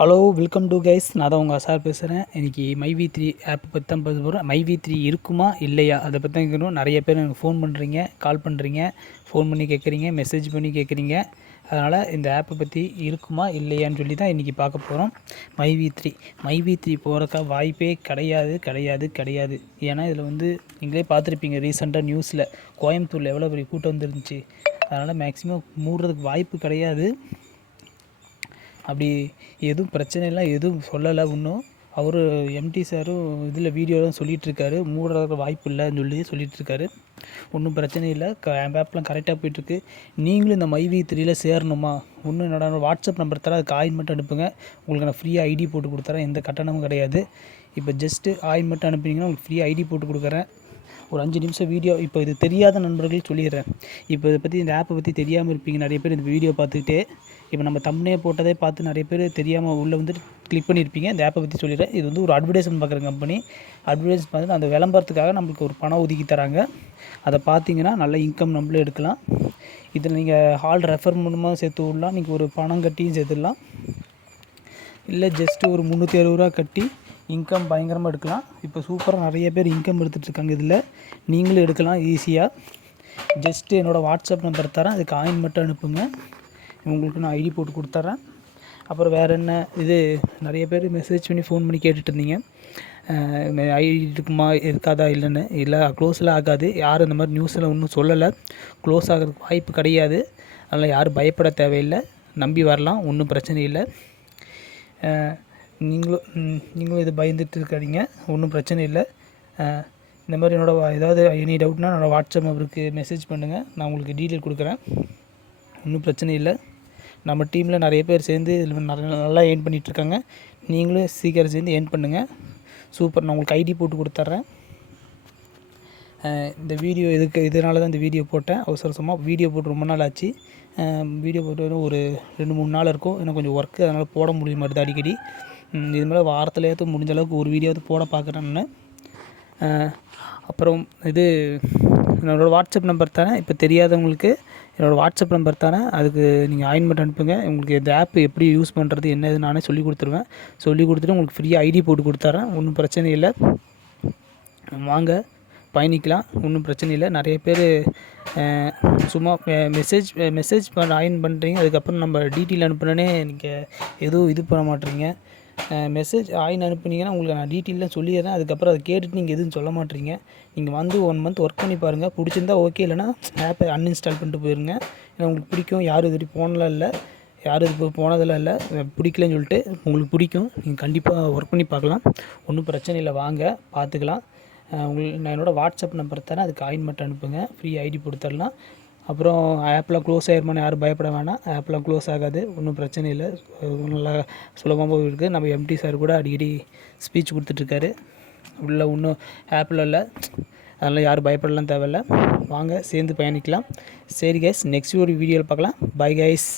Hello welcome to guys நான் தான் உங்கள் சார் பேசுகிறேன் இன்றைக்கி மைவி த்ரீ ஆப் பற்றி தான் பேச போகிறேன் மைவி த்ரீ இருக்குமா? இல்லையா? அதை பற்றி தான் கேட்கணும். நிறைய பேர் எனக்கு ஃபோன் பண்ணுறீங்க கால் பண்ணுறீங்க ஃபோன் பண்ணி கேட்குறீங்க மெசேஜ் பண்ணி கேட்குறீங்க. அதனால் இந்த ஆப்பை பற்றி இருக்குமா இல்லையான்னு சொல்லி தான் இன்றைக்கி பார்க்க போகிறோம் மைவி த்ரீ மைவி த்ரீ போகிறக்கா வாய்ப்பே கிடையாது கிடையாது கிடையாது. ஏன்னா இதில் வந்து நீங்களே பார்த்துருப்பீங்க ரீசெண்டாக நியூஸில் கோயம்புத்தூரில் எவ்வளோ பெரிய கூட்டம் வந்துருந்துச்சு. அதனால் மேக்ஸிமம் மூடுறதுக்கு வாய்ப்பு கிடையாது. அப்படி எதுவும் பிரச்சனைலாம் எதுவும் சொல்லலை இன்னும் அவர் எம்டி சாரும் இதில் வீடியோலாம் சொல்லிகிட்ருக்காரு மூடுறதுக்கு வாய்ப்பு இல்லைன்னு சொல்லி சொல்லிகிட்ருக்காரு ஒன்றும் பிரச்சனை இல்லை. க ஆப்லாம் கரெக்டாக போயிட்டுருக்கு. நீங்களும் இந்த மைவி த்ரீல சேரணுமா? ஒன்றும் என்னடா வாட்ஸ்அப் நம்பர் தர அதுக்கு ஆயின் மட்டும் அனுப்புங்க. உங்களுக்கு நான் ஃப்ரீயாக ஐடி போட்டு கொடுத்துறேன். எந்த கட்டணமும் கிடையாது. இப்போ ஜஸ்ட்டு ஆயின் மட்டும் அனுப்புனீங்கன்னா உங்களுக்கு ஃப்ரீயாக ஐடி போட்டு கொடுக்குறேன். ஒரு அஞ்சு நிமிஷம் வீடியோ இப்போ இது தெரியாத நண்பர்கள் சொல்லிடுறேன். இப்போ இதை பற்றி இந்த ஆப்பை பற்றி தெரியாமல் இருப்பீங்க. நிறைய பேர் இந்த வீடியோ பார்த்துக்கிட்டே இப்போ நம்ம தம்னே போட்டதே பார்த்து நிறைய பேர் தெரியாமல் உள்ளே வந்துட்டு கிளிக் பண்ணியிருப்பீங்க. இந்த ஆப்பை பற்றி சொல்லிடுறேன். இது வந்து ஒரு அட்வர்டைஸ்மெண்ட் பார்க்குற கம்பெனி அட்வர்டைஸ் பார்த்து அந்த விளம்பரத்துக்காக நம்மளுக்கு ஒரு பணம் ஒதுக்கி தராங்க. அதை பார்த்தீங்கன்னா நல்ல இன்கம் நம்மளே எடுக்கலாம். இதில் நீங்கள் ஹால் ரெஃபர் மூலமாக சேர்த்து விடலாம். நீங்கள் ஒரு பணம் கட்டியும் சேர்த்துடலாம். இல்லை ஜஸ்ட்டு ஒரு முந்நூற்றி அறுபது ரூபா கட்டி இன்கம் பயங்கரமாக எடுக்கலாம். இப்போ சூப்பராக நிறைய பேர் இன்கம் எடுத்துகிட்ருக்காங்க இதில். நீங்களும் எடுக்கலாம் ஈஸியாக ஜஸ்ட்டு என்னோடய வாட்ஸ்அப் நம்பர் தரேன். அதுக்கு காயின் மட்டும் அனுப்புங்க. உங்களுக்கு நான் ஐடி போட்டு கொடுத்துட்றேன் அப்புறம் வேறு என்ன? இது நிறைய பேர் மெசேஜ் பண்ணி ஃபோன் பண்ணி கேட்டுட்ருந்தீங்க ஐடி இருக்குமா? இருக்காதா? இல்லைன்னு. இல்லை க்ளோஸில் ஆகாது. யாரும் இந்த மாதிரி நியூஸில் ஒன்றும் சொல்லலை. க்ளோஸ் ஆகிறதுக்கு வாய்ப்பு கிடையாது. அதனால் யாரும் பயப்பட தேவையில்லை. நம்பி வரலாம். ஒன்றும் பிரச்சனை இல்லை. நீங்களும் நீங்களும் இது பயந்துட்டு இருக்காதீங்க ஒன்றும் பிரச்சனை இல்லை. இந்த மாதிரி என்னோடய ஏதாவது எனி டவுட்னால் என்னோடய வாட்ஸ்அப் நம்பருக்கு மெசேஜ் பண்ணுங்கள் நான் உங்களுக்கு டீட்டெயில் கொடுக்குறேன். ஒன்றும் பிரச்சனை இல்லை. நம்ம டீமில் நிறைய பேர் சேர்ந்து இதில் நிறைய நல்லா ஏர்ன் பண்ணிகிட்ருக்காங்க நீங்களும் சீக்கிரம் சேர்ந்து ஏர்ன் பண்ணுங்கள் சூப்பர் நான் உங்களுக்கு ஐடி போட்டு கொடுத்துட்றேன். இந்த வீடியோ இதுக்கு இதனால தான் இந்த வீடியோ போட்டேன். அவசர அவசரமாக வீடியோ போட்டு ரொம்ப நாள் ஆச்சு. வீடியோ போட்டு ஒரு ரெண்டு மூணு நாள் இருக்கும். எனக்கு கொஞ்சம் ஒர்க்கு அதனால் போட முடிய மாட்டேது அடிக்கடி. இது மேலே வாரத்தில் ஏற்ற முடிஞ்ச அளவுக்கு ஒரு வீடியோவது போட பார்க்குறேன் நான். அப்புறம் இது என்னோடய வாட்ஸ்அப் நம்பர் தரேன் இப்போ தெரியாதவங்களுக்கு என்னோடய வாட்ஸ்அப் நம்பர் தரேன் அதுக்கு நீங்கள் ஆயின்மெண்ட் அனுப்புங்க. உங்களுக்கு இந்த ஆப் எப்படி யூஸ் பண்ணுறது என்ன இது நானே சொல்லி கொடுத்துருவேன். சொல்லி கொடுத்துட்டு உங்களுக்கு ஃப்ரீயாக ஐடி போட்டு கொடுத்துறேன். ஒன்றும் பிரச்சனை இல்லை. வாங்க பயணிக்கலாம். ஒன்றும் பிரச்சனை இல்லை. நிறைய பேர் சும்மா மெசேஜ் மெசேஜ் பண்ண ஆயின் பண்ணுறீங்க அதுக்கப்புறம் நம்ம டீட்டெயில் அனுப்புனோடனே நீங்கள் எதுவும் இது பண்ண மாட்டேறீங்க மெசேஜ் ஆயின் அனுப்புனீங்கன்னா உங்களுக்கு நான் டீட்டெயிலாக சொல்லிடுறேன். அதுக்கப்புறம் அதை கேட்டுட்டு நீங்கள் எதுவும் சொல்ல மாட்டீங்க. நீங்கள் வந்து ஒன் மந்த் ஒர்க் பண்ணி பாருங்கள் பிடிச்சிருந்தா ஓகே இல்லைனா ஆப்பை அன்இன்ஸ்டால் பண்ணிட்டு போயிருங்க. ஏன்னா உங்களுக்கு பிடிக்கும். யாரும் இது போனலாம் இல்லை. யாரும் இது போனதெல்லாம் இல்லை. பிடிக்கலன்னு சொல்லிட்டு உங்களுக்கு பிடிக்கும். நீங்கள் கண்டிப்பாக ஒர்க் பண்ணி பார்க்கலாம். ஒன்றும் பிரச்சனை இல்லை. வாங்க பார்த்துக்கலாம். உங்களுக்கு நான் என்னோடய வாட்ஸ்அப் நம்பர் தரேன். அதுக்கு ஆயின் மட்டும் அனுப்புங்க. ஃப்ரீ ஐடி கொடுத்துடலாம் அப்புறம் ஆப்லாம் க்ளோஸ் ஆயிருமான்னு யாரும் பயப்பட வேணாம். ஆப்லாம் க்ளோஸ் ஆகாது. ஒன்றும் பிரச்சனை இல்லை. நல்லா சுலபமாக இருக்குது நம்ம எம்டி சார் கூட அடிக்கடி ஸ்பீச் கொடுத்துட்ருக்காரு. உள்ள இன்னும் ஆப்பில் இல்லை. அதனால் யாரும் பயப்படலாம் தேவையில்ல. வாங்க சேர்ந்து பயணிக்கலாம். சரி கைஸ் நெக்ஸ்ட் ஒரு வீடியோவில் பார்க்கலாம். Bye guys